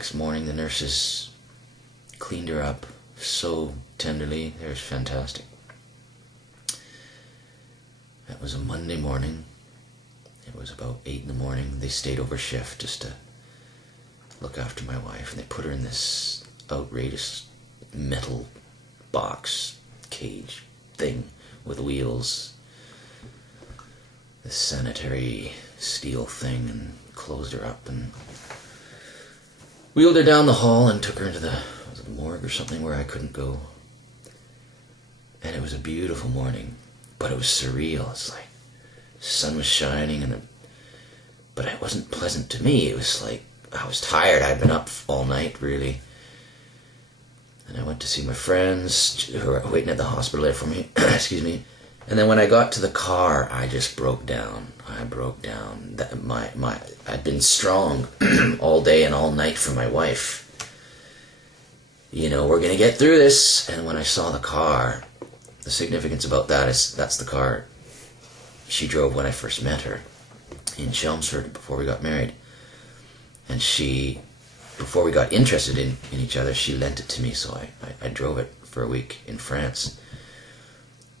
next morning, the nurses cleaned her up so tenderly. It was fantastic. It was a Monday morning. It was about 8 in the morning. They stayed over shift just to look after my wife, and they put her in this outrageous metal box cage thing with wheels, this sanitary steel thing, and closed her up and wheeled her down the hall and took her into the morgue or something where I couldn't go. And it was a beautiful morning, but it was surreal. It's like the sun was shining, but it wasn't pleasant to me. It was like I was tired. I'd been up all night, really. And I went to see my friends who were waiting at the hospital there for me. Excuse me. And then when I got to the car, I just broke down. I broke down. I'd been strong all day and all night for my wife. You know, we're going to get through this. And when I saw the car, the significance about that is that's the car she drove when I first met her in Chelmsford before we got married. And before we got interested in each other, she lent it to me, so I drove it for a week in France.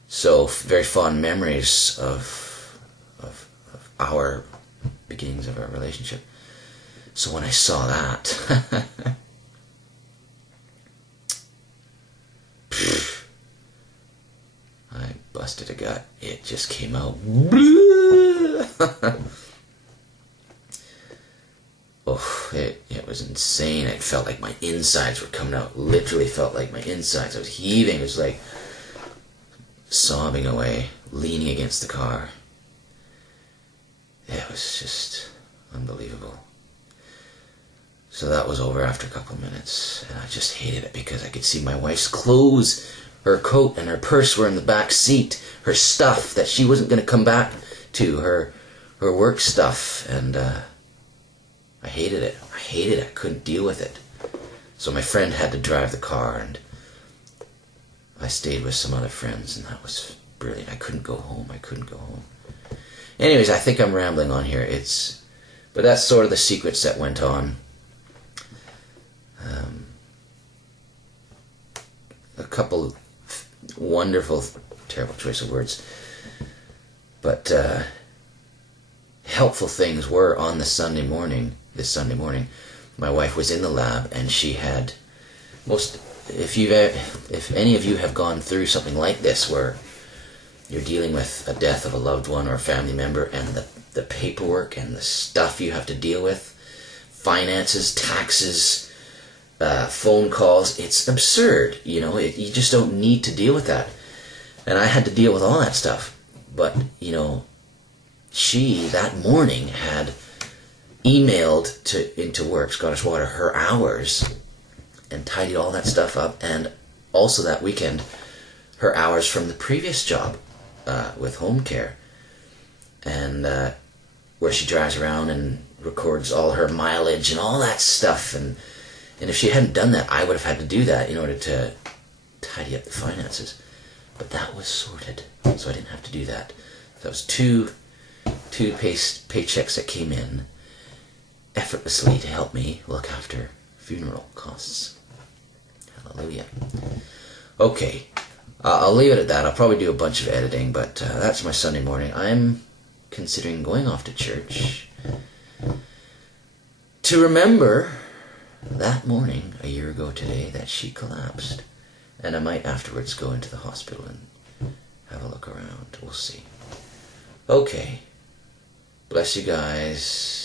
So very fond memories of our beginnings of our relationship. So when I saw that, I busted a gut. It just came out. Oh, it was insane. It felt like my insides were coming out. Literally felt like my insides. I was heaving. It was like sobbing away, leaning against the car. It was just unbelievable. So that was over after a couple of minutes, and I just hated it because I could see my wife's clothes, her coat and her purse were in the back seat, her stuff that she wasn't going to come back to, her work stuff, and I hated it. I hated it. I couldn't deal with it. So my friend had to drive the car, and I stayed with some other friends, and that was brilliant. I couldn't go home. Anyways, I think I'm rambling on here. But that's sort of the secrets that went on. A couple wonderful, terrible choice of words, but helpful things were on this Sunday morning, my wife was in the lab, and she had if any of you have gone through something like this where you're dealing with a death of a loved one or a family member, and the paperwork and the stuff you have to deal with, finances, taxes, phone calls, it's absurd, you know. You just don't need to deal with that. And I had to deal with all that stuff. But, you know, she, that morning, had emailed into work, Scottish Water, her hours, and tidied all that stuff up, and also that weekend, her hours from the previous job with home care, and where she drives around and records all her mileage and all that stuff, and if she hadn't done that, I would have had to do that in order to tidy up the finances. But that was sorted, so I didn't have to do that. That was two paychecks that came in effortlessly to help me look after funeral costs. Hallelujah. Okay, I'll leave it at that. I'll probably do a bunch of editing, but that's my Sunday morning. I'm considering going off to church to remember that morning, a year ago today, that she collapsed. And I might afterwards go into the hospital and have a look around. We'll see. Okay. Bless you guys.